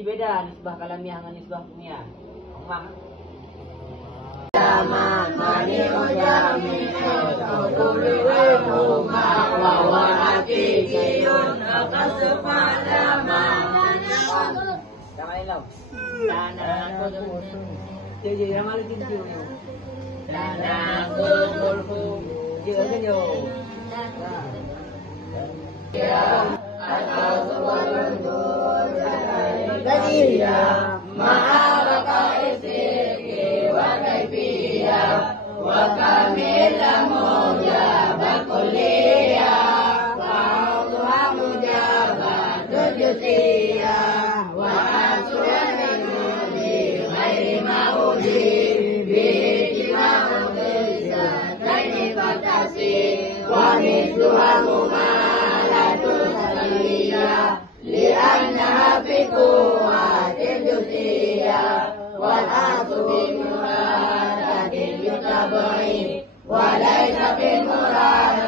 Ji beda nisbah kalamiah dengan nisbah kumiah. Mah. Zaman mani ujami tuli wema wa warati kiyun akasfalama. Sama ilaw. Dana ko jadi ramal kinti yo. Dana ko golfu. Dia kan yo. Ya atau sebuah Kadiya ma'abaka isiki wa kaifiya wa kamila mujaba kulliya wa awduha mujaba tujusiya wa aswani mudi ghairi ma'udi bi'ijma udisa daini fatasi wa misluha mumalatu saliyya li'annaha fi quwwatil juz'iyya wal aslu bi muradatin yutabai wa laysa fi murad